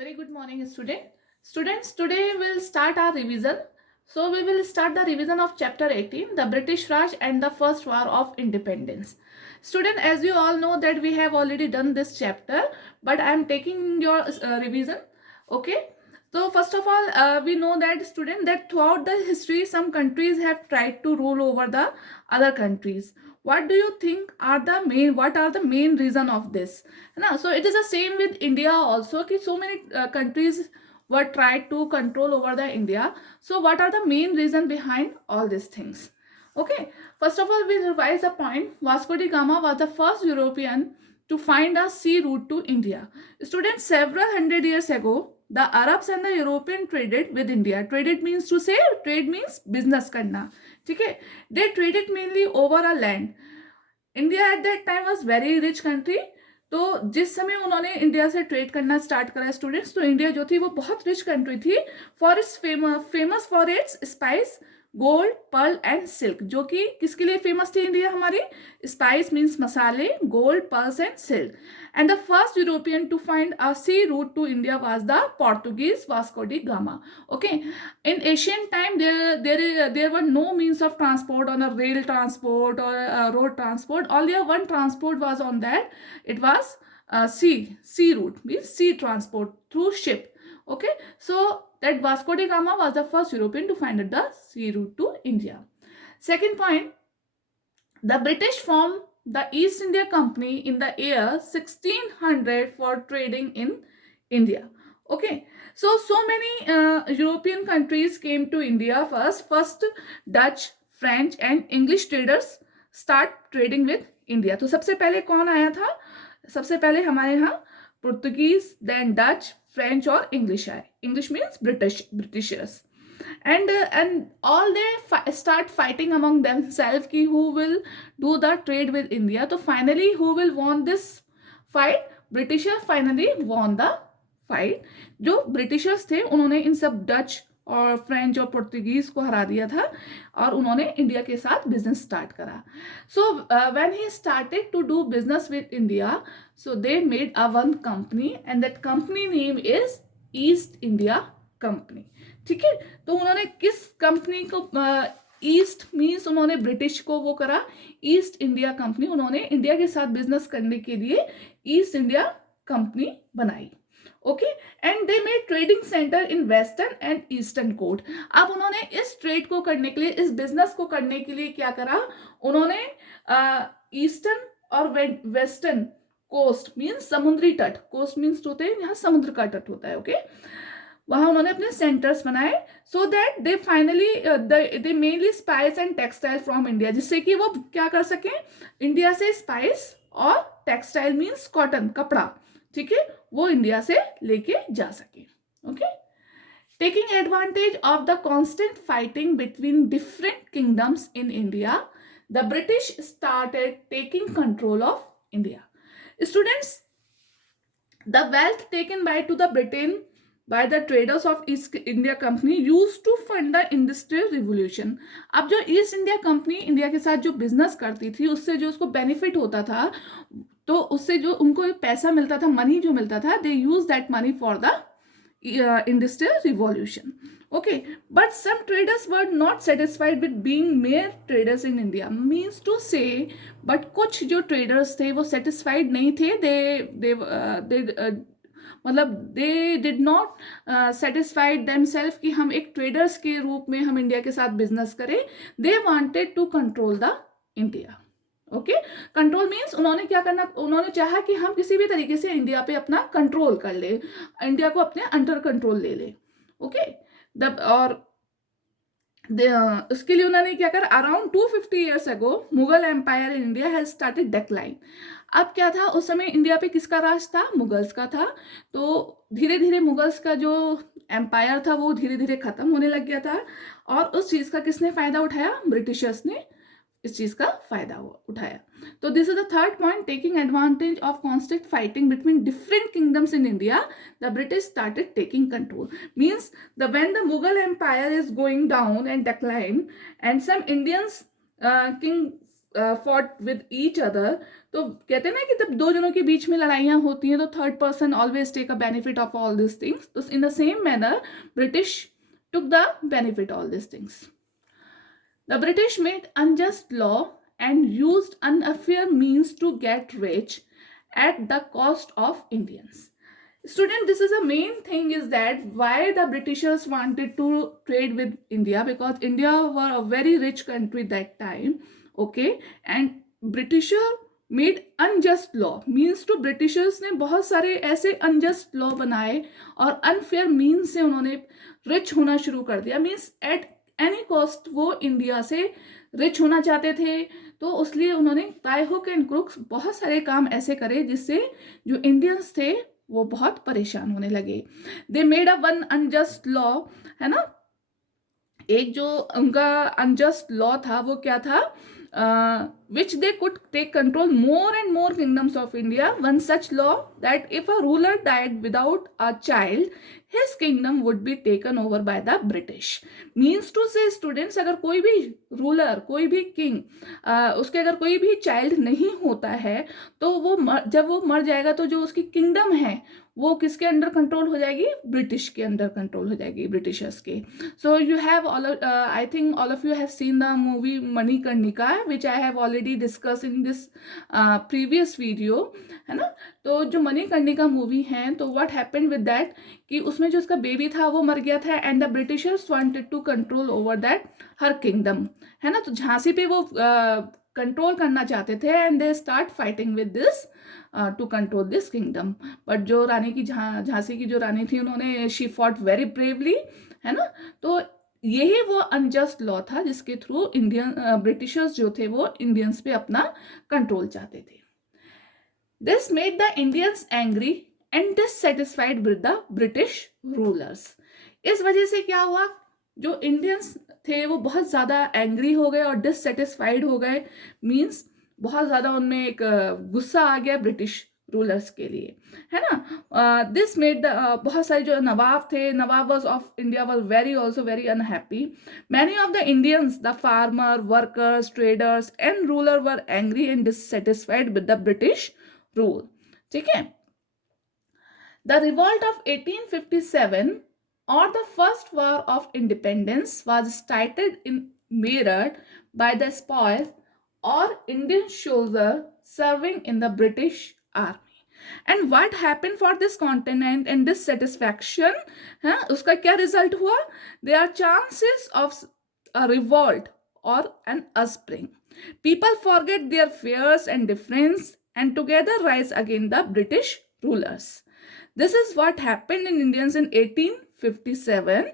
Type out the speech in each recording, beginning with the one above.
Very good morning, student. Students, today we'll start our revision. So we will start the revision of chapter 18, the British Raj and the First War of Independence. Student, as you all know that we have already done this chapter, but I am taking your revision. Okay. So first of all, we know that student that throughout the history, some countries have tried to rule over the other countries. What do you think are the main? What are the main reason of this? Na? So it is the same with India also. Ki so many countries were tried to control over the India. So what are the main reason behind all these things? Okay. First of all, we revise the point. Vasco da Gama was the first European to find a sea route to India. Students, several hundred years ago, the Arabs and the European traded with India. Traded means to say, trade means business करना, ठीक है? They traded mainly over a land. India at that time was very rich country. तो जिस समय उन्होंने India से trade करना start करा स्टूडेंट्स, तो इंडिया जो थी वो बहुत रिच कंट्री थी for its famous for its spice, gold, Perl and silk. जो कि किसके लिए फेमस थी इंडिया हमारी? स्पाइस मीन्स मसाले, gold, pearls and silk. And the first European to find a sea route to India was the Portuguese Vasco da Gama. Okay, in ancient time there were no means of transport on a rail transport or a road transport. Only one transport was on that. It was sea route, means sea transport through ship. Okay, so that Vasco da Gama was the first European to find the sea route to India. Second point, the British formed the East India Company in the year 1600 for trading in India. Okay, so many European countries came to India first. First, Dutch, French and English traders start trading with India. तो सबसे पहले कौन आया था? सबसे पहले हमारे यहाँ पुर्तगीज, देन डच, फ्रेंच और इंग्लिश आए. English means Britishers. And all they start fighting among themselves ki who will do the trade with India. So finally who will won this fight? Britishers finally won the fight. जो Britishers थे उन्होंने इन सब Dutch और French और Portuguese को हरा दिया था और उन्होंने इंडिया के साथ बिजनेस स्टार्ट करा. So when he started to do business with India, so they made a one company and that company name is East India Company. ठीक है, तो उन्होंने किस कंपनी को, ईस्ट मीन्स उन्होंने ब्रिटिश को वो करा, ईस्ट इंडिया कंपनी. उन्होंने इंडिया के साथ बिजनेस करने के लिए ईस्ट इंडिया कंपनी बनाई. Okay, and they made trading centre in western and eastern coast. अब उन्होंने इस ट्रेड को करने के लिए, इस बिजनेस को करने के लिए क्या करा? उन्होंने ईस्टर्न और वेस्टर्न कोस्ट मीन्स समुद्री तट, कोस्ट मीन्स होते हैं यहाँ समुद्र का तट होता है. ओके, वहां उन्होंने अपने सेंटर्स बनाए so that they finally they mainly spice and textile from India, जिससे कि वो क्या कर सकें, इंडिया से स्पाइस और टेक्सटाइल मीन्स कॉटन, कपड़ा, ठीक है, वो इंडिया से लेके जा सके. Okay, taking advantage of the constant fighting between different kingdoms in India, the British started taking control of India. Students, the wealth taken by two the Britain by the traders of East India Company used to fund the industrial revolution. अब जो east India company India के साथ जो business करती थी उससे जो उसको बेनिफिट होता था, तो उससे जो उनको पैसा मिलता था, मनी जो मिलता था, they use that money for the industrial revolution. Okay, but some traders were not satisfied with being mere traders in India. Means to say, but कुछ जो traders थे वो satisfied नहीं थे. they मतलब they did not satisfied themselves कि हम एक ट्रेडर्स के रूप में हम इंडिया के साथ बिजनेस करें. They wanted to control the India. Okay, control means उन्होंने क्या करना, उन्होंने चाहा कि हम किसी भी तरीके से इंडिया पे अपना कंट्रोल कर ले, इंडिया को अपने अंडर कंट्रोल ले ले. ओके, और उसके लिए उन्होंने क्या करा, around 250 years ago Mughal Empire in India has started decline. अब क्या था, उस समय इंडिया पे किसका राज था? मुगल्स का था. तो धीरे धीरे मुगल्स का जो एम्पायर था वो धीरे धीरे खत्म होने लग गया था. और उस चीज का किसने फायदा उठाया? ब्रिटिशर्स ने इस चीज का फायदा उठाया. तो this is the third point, taking advantage of constant fighting between different kingdoms in India, the British started taking control. Means when the Mughal empire is going down and decline and some Indians king fought with each other. तो कहते हैं ना कि जब दो जनों के बीच में लड़ाइयाँ होती हैं तो third person always take a benefit of all this things. तो in the same manner British took the benefit all these things. The British made unjust law and used unfair means to get rich at the cost of Indians. Student, this is the main thing is that why the Britishers wanted to trade with India, because India were a very rich country that time, okay, and Britisher made unjust law means to Britishers ने बहुत सारे ऐसे unjust law बनाए और unfair means से उन्होंने rich होना शुरू कर दिया. मीन्स एट एनी कॉस्ट वो इंडिया से रिच होना चाहते थे, तो उसलिए उन्होंने बाय हुक एंड क्रुक्स बहुत सारे काम ऐसे करे जिससे जो इंडियंस थे वो बहुत परेशान होने लगे. दे made a one unjust law, है ना. एक जो उनका अनजस्ट लॉ था वो क्या था, which they could take control more and more kingdoms of India. One such law that if a ruler died without a child, his kingdom would be taken over by the British. Means to say students, अगर कोई भी ruler, कोई भी king, उसके अगर कोई भी child नहीं होता है तो वो जब वो मर जाएगा तो जो उसकी kingdom है वो किसके अंडर कंट्रोल हो जाएगी, ब्रिटिश के अंडर कंट्रोल हो जाएगी, ब्रिटिशर्स के. So you have I think all of you have seen the movie Manikarnika, which I have already discuss in this previous video, है ना. तो जो मणिकर्णिका मूवी है, तो व्हाट हैपेंड विद दैट कि उसमें जो उसका बेबी था वो मर गया था and the Britishers wanted to control over that her kingdom, है ना. तो झांसी पे वो कंट्रोल करना चाहते थे and they start fighting with this to control this kingdom. But जो रानी की झांसी की जो रानी थी उन्होंने शी फॉट वेरी ब्रेवली, है ना. तो यही वो अनजस्ट लॉ था जिसके थ्रू इंडियन ब्रिटिशर्स जो थे वो इंडियंस पे अपना कंट्रोल चाहते थे. This made the Indians angry and dissatisfied with the British rulers. इस वजह से क्या हुआ, जो इंडियंस थे वो बहुत ज़्यादा एंग्री हो गए और डिससेटिस्फाइड हो गए. मीन्स बहुत ज़्यादा उनमें एक गुस्सा आ गया ब्रिटिश रूलर्स के लिए, है ना. दिस मेड द बहुत सारे जो नवाब थे, nawab of India was very also very unhappy. Many of the Indians, the farmer, workers, traders and ruler were angry and dissatisfied with the British rule. ठीक है. The revolt of 1857 or the first war of independence was started in Meerut by the spoils or Indian soldier serving in the British army. And what happened for this continent and dissatisfaction? उसका क्या result हुआ? There are chances of a revolt or an upspring. People forget their fears and difference and together rise against the British rulers. This is what happened in Indians in 1857.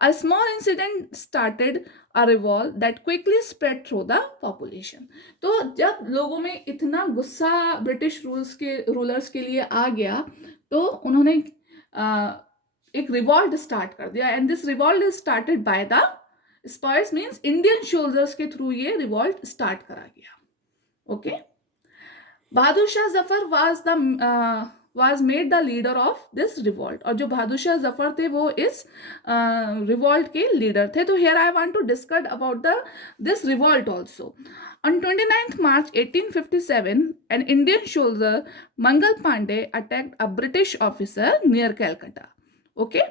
A small incident started a revolt that quickly spread through the population. तो जब लोगों में इतना गुस्सा British rulers के लिए आ गया तो उन्होंने एक रिवॉल्ट स्टार्ट कर दिया and this revolt is started by the spice. Means Indian soldiers के थ्रू ये रिवॉल्ट स्टार्ट करा गया. Okay. Bahadur Shah Zafar was made the leader of this revolt. और जो बहादुर शाह जफर थे वो इस रिवॉल्ट के लीडर थे. तो here I want to discuss about this revolt also. On 29th March 1857, an Indian soldier, Mangal Pandey, attacked a British officer near Calcutta. Okay,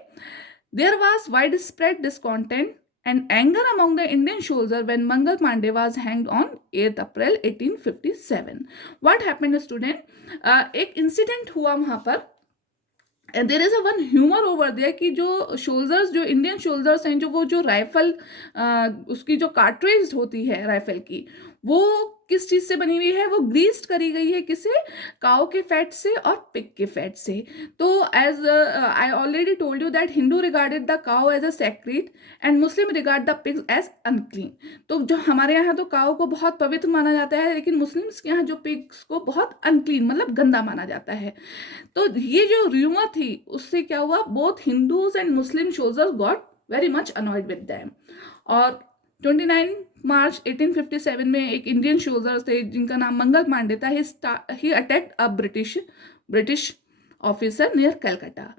there was widespread discontent and anger among the Indian soldiers when Mangal Pandey was hanged on 8th April 1857. What happened, student? एक incident हुआ वहाँ पर. There is a one humour over there कि जो soldiers, जो Indian soldiers हैं, जो rifle उसकी जो कार्ट्रिज होती है राइफल की, वो किस चीज़ से बनी हुई है, वो ग्रीस्ड करी गई है किसे, काऊ के फैट से और पिग के फैट से. तो as I already told you that Hindu regarded the cow as a sacred and Muslim regard the pigs as unclean. तो जो हमारे यहाँ तो काऊ को बहुत पवित्र माना जाता है, लेकिन मुस्लिम्स के यहाँ जो पिग्स को बहुत अनक्लीन मतलब गंदा माना जाता है. तो ये जो र्यूमर थी उससे क्या हुआ, both Hindus and Muslim soldiers got very much annoyed with them. और 29 मार्च 1857 में एक इंडियन सोल्जर थे जिनका नाम मंगल पांडे था. He attacked a British officer near Calcutta.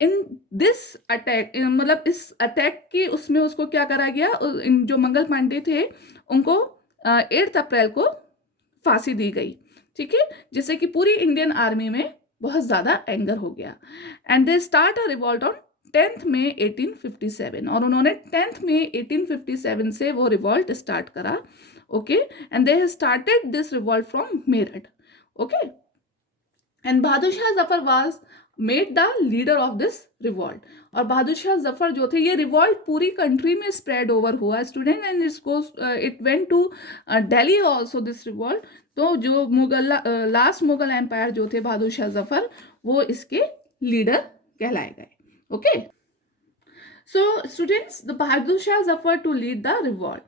In this attack, मतलब इस अटैक की उसमें उसको क्या करा गया, जो मंगल पांडे थे उनको 8 अप्रैल को फांसी दी गई, ठीक है, जिससे कि पूरी इंडियन आर्मी में बहुत ज़्यादा एंगर हो गया। And they start a revolt on 10 मई 1857, और उन्होंने 10 मई 1857 से वो रिवॉल्ट स्टार्ट करा, okay, and they started this revolt from Meerut, okay, and Bahadur Shah Zafar was made the leader of this revolt. और बहादुर शाह जफर जो थे, ये रिवॉल्ट पूरी कंट्री में स्प्रेड ओवर हुआ student, and it went to Delhi also this revolt. तो जो मुगल लास्ट मुगल एम्पायर जो थे बहादुर शाह जफर, वो इसके लीडर कहलाए गए, okay. So, students, the Bahadur Shah Zafar to lead the revolt.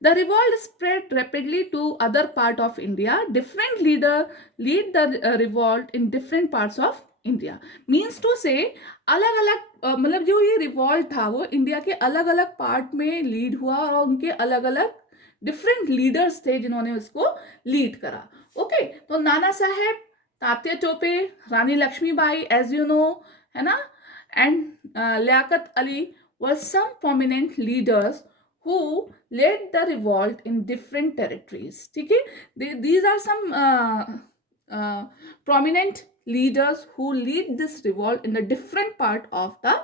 The revolt spread rapidly to other part of India. Different leader lead the revolt in different parts of India. Means to say, अलग अलग मतलब जो ये revolt था वो India के अलग अलग पार्ट में लीड हुआ, और उनके अलग अलग डिफरेंट लीडर्स थे जिन्होंने उसको लीड करा, ओके। तो Nana Sahib, Tatya Tope, Rani Lakshmibai, as you know, है ना, and Liaquat Ali were some prominent leaders who led the revolt in different territories, ठीक है। These are some prominent leaders who lead this revolt in a different part of the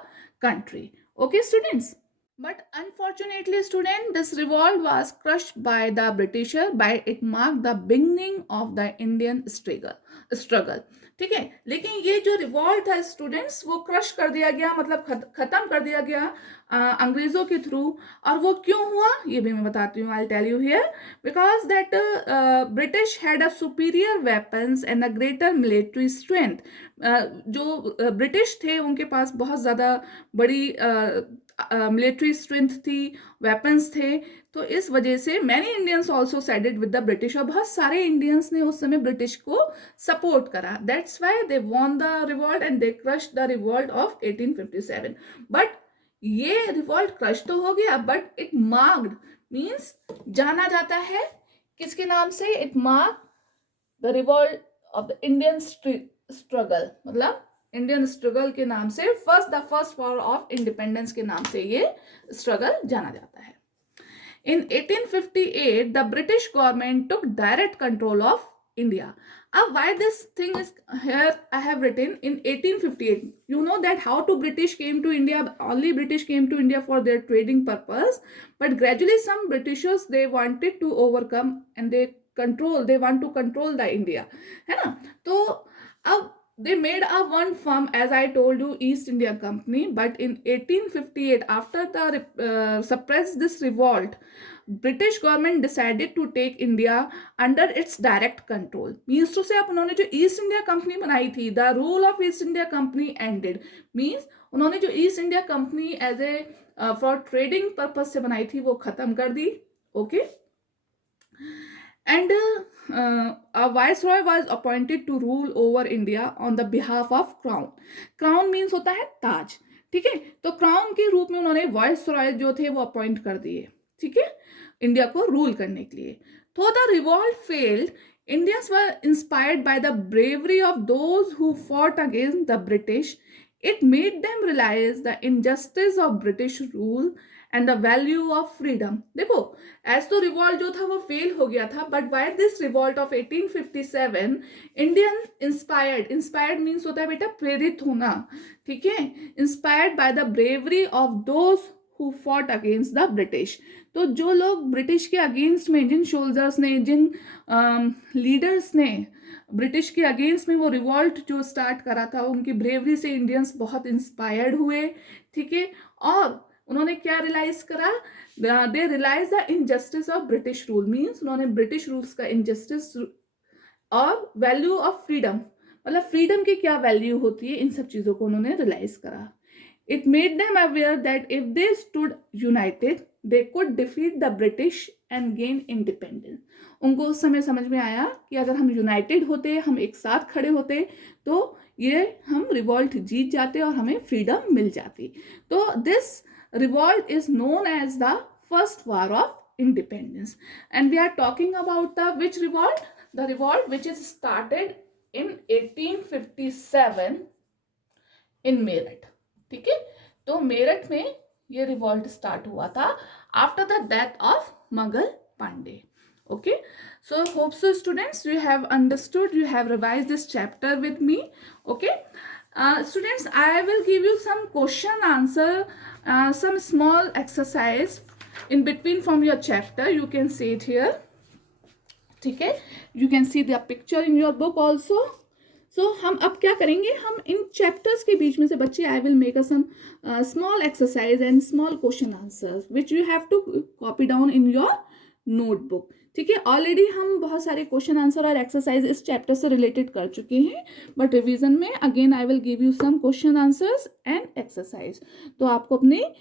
country, okay students. But unfortunately student, this revolt was crushed by the Britisher, by it marked the beginning of the Indian struggle, ठीक है। लेकिन ये जो revolt है students, वो crush कर दिया गया, मतलब खत्म कर दिया गया अंग्रेजों के थ्रू। और वो क्यों हुआ ये भी मैं बताती हूँ, I tell you here. Because that British had a superior weapons and a greater military strength. जो ब्रिटिश थे उनके पास बहुत ज़्यादा बड़ी मिलिट्री स्ट्रेंथ थी, वेपन्स थे। तो इस वजह से many Indians also sided with the British, और बहुत सारे इंडियंस ने उस समय ब्रिटिश को सपोर्ट करा। That's why they won the revolt and they crush the revolt of 1857। But ये रिवॉल्ट क्रश तो हो गया, बट इट मार्क्ड मीन्स जाना जाता है किसके नाम से? It mark the revolt of the Indian struggle, मतलब इंडियन स्ट्रगल के नाम से, the first war of independence के नाम से ये स्ट्रगल जाना जाता है। In 1858, the British government took direct control of India. Why this thing is here I have written in 1858. You know that how to British came to India. Only British came to India for their trading purpose. But gradually some Britishers, they wanted to overcome and they want to control the India. है ना? तो अब they made a one firm, as I told you, East India Company. But in 1858, after the suppressed this revolt, British government decided to take India under its direct control. Means to say, अब उन्होंने जो East India Company बनाई थी, the rule of East India Company ended. Means उन्होंने जो East India Company as a for trading purpose से बनाई थी, वो खत्म कर दी, okay? And a viceroy was appointed to rule over India on the behalf of crown. Crown means होता है ताज, ठीक है। तो क्राउन के रूप में उन्होंने वाइसरॉय जो थे वो अपॉइंट कर दिए, ठीक है, इंडिया को रूल करने के लिए। तो the revolt failed, Indians were inspired by the bravery of those who fought against the British. It made them realize the injustice of British rule and the value of freedom. देखो, as तो revolt जो था वो fail हो गया था, but by this revolt of 1857 Indian inspired means होता है बेटा प्रेरित होना, ठीक है, inspired by the bravery of those who fought against the British. तो जो लोग ब्रिटिश के अगेंस्ट में, जिन सोल्जर्स ने, जिन लीडर्स ने ब्रिटिश के अगेंस्ट में वो रिवॉल्ट जो स्टार्ट करा था, उनकी ब्रेवरी से इंडियंस बहुत इंस्पायर्ड हुए, ठीक है। और उन्होंने क्या रियलाइज करा? They realize the injustice of British rule, means उन्होंने ब्रिटिश रूल्स का इनजस्टिस और वैल्यू ऑफ फ्रीडम, मतलब फ्रीडम की क्या वैल्यू होती है, इन सब चीज़ों को उन्होंने रियलाइज करा। It made them aware that if they stood United they could defeat the British and gain independence. उनको उस समय समझ में आया कि अगर हम यूनाइटेड होते, हम एक साथ खड़े होते, तो ये हम रिवॉल्ट जीत जाते और हमें फ्रीडम मिल जाती। तो this revolt is known as the first war of independence, and we are talking about the which revolt? The revolt which is started in 1857 in Meerut, ठीक है। तो मेरठ में ये रिवॉल्ट स्टार्ट हुआ था after the death of Mangal Pandey, Okay, so hope so students you have understood, you have revised this chapter with me. Okay, students, I will give you some question answer, some small exercise in between from your chapter. You can see it here. ठीक है, you can see the picture in your book also. So हम अब क्या करेंगे, हम इन chapters के बीच में से बच्चे I will make a some small exercise and small question answers which you have to copy down in your notebook. ठीक है, ऑलरेडी हम बहुत सारे क्वेश्चन आंसर और एक्सरसाइज इस चैप्टर से रिलेटेड कर चुके हैं, बट रिवीजन में again I will give you some question answers and exercise. तो आपको अपने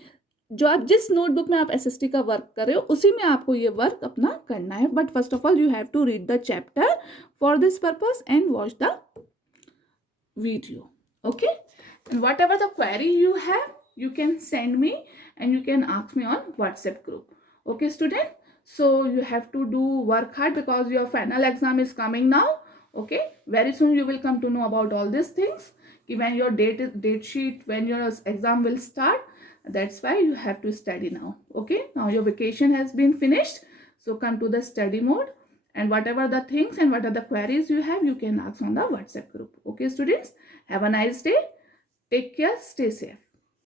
जो आप जिस नोटबुक में आप एसएसटी का वर्क कर रहे हो उसी में आपको ये वर्क अपना करना है. But first of all you have to read the chapter for this purpose and watch the video. Okay, and whatever the query you have you can send me and you can ask me on WhatsApp group. Okay student, so you have to do work hard because your final exam is coming now. Okay, very soon you will come to know about all these things, when your date sheet, when your exam will start. That's why you have to study now. Okay, now your vacation has been finished, so come to the study mode, and whatever the things and what are the queries you have, you can ask on the WhatsApp group. Okay students, have a nice day, take care, stay safe.